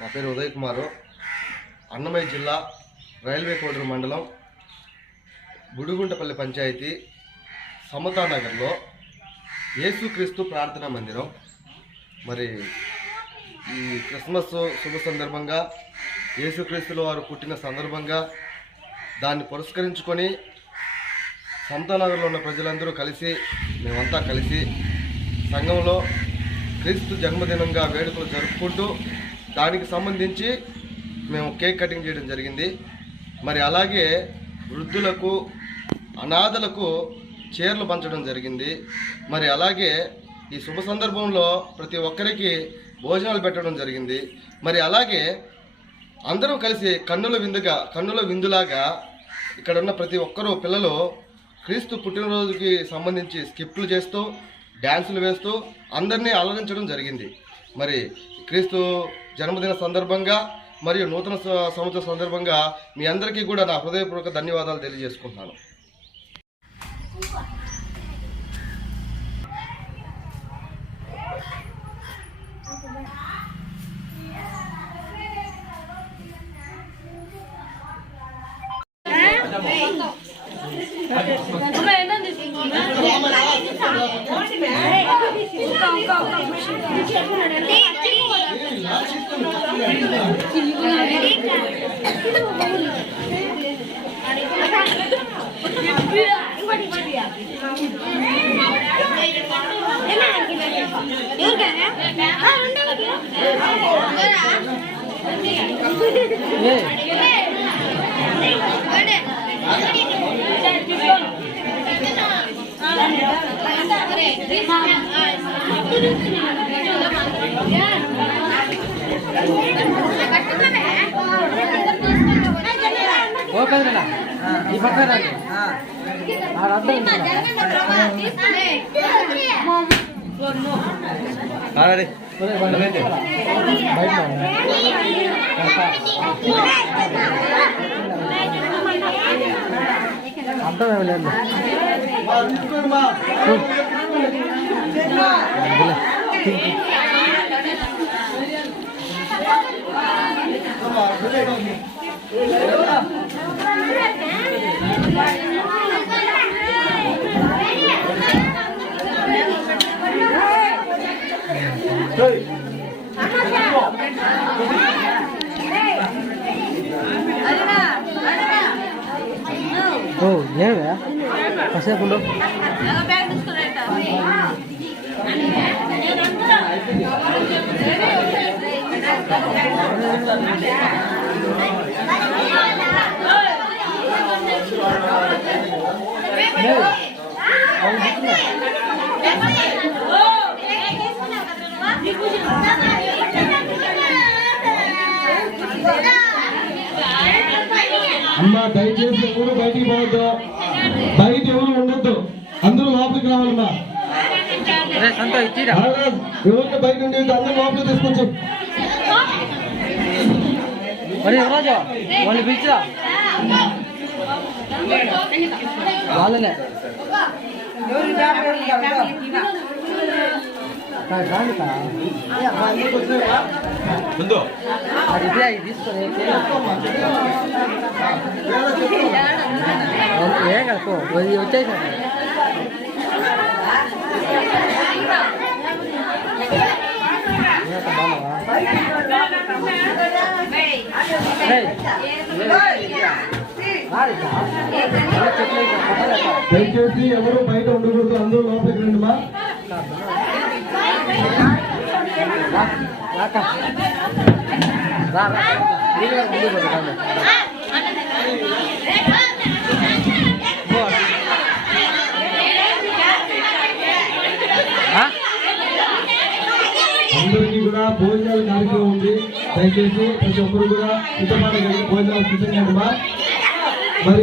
నా పేరు ఉదయ్ కుమారు. అన్నమయ్య జిల్లా రైల్వే కోడూరు మండలం గుడిగుంటపల్లి పంచాయతీ సమతానగర్లో యేసుక్రీస్తు ప్రార్థనా మందిరం. మరి ఈ క్రిస్మస్ శుభ సందర్భంగా యేసుక్రీస్తుల వారు పుట్టిన సందర్భంగా దాన్ని పురస్కరించుకొని సమతానగర్లో ఉన్న ప్రజలందరూ కలిసి మేమంతా కలిసి సంఘంలో క్రీస్తు జన్మదినంగా వేడుకలు జరుపుకుంటూ దానికి సంబంధించి మేము కేక్ కటింగ్ చేయడం జరిగింది. మరి అలాగే వృద్ధులకు అనాథలకు చీరలు పంచడం జరిగింది. మరి అలాగే ఈ శుభ సందర్భంలో ప్రతి ఒక్కరికి భోజనాలు పెట్టడం జరిగింది. మరి అలాగే అందరూ కలిసి కన్నుల విందులాగా ఇక్కడ ఉన్న ప్రతి ఒక్కరూ పిల్లలు క్రీస్తు పుట్టినరోజుకి సంబంధించి స్కిప్లు చేస్తూ డ్యాన్సులు వేస్తూ అందరినీ అలరించడం జరిగింది. మరి క్రీస్తు జన్మదిన సందర్భంగా మరియు నూతన సంవత్సర సందర్భంగా మీ అందరికీ కూడా నా హృదయపూర్వక ధన్యవాదాలు తెలియజేసుకుంటున్నాను. ఈ పక్కన అర్థం ఏమి లేదు. ఓ ఏవే కాసేపు అమ్మా దయచేసి ఎవరు బయటికి పోవద్దు, బయట ఎవరు ఉండొద్దు, అందరూ లోపలికి రావాలమ్మా. ఎవరిని బయట ఉండి అందరూ లోపలికి తీసుకొచ్చు. వాళ్ళు పిలిచా వాళ్ళనే ముందు తీసుకొని ఏం కలుపు వచ్చేసా దయచేసి ఎవరు బయట ఉండకూడదు, అందరూ లోపలికి రండి మా. అందరికీ కూడా భోజనాల కార్యక్రమం ఉంది. దయచేసి ప్రతి ఒక్కరు కూడా సిద్ధమైన భోజనాలు సిద్ధంగా మరి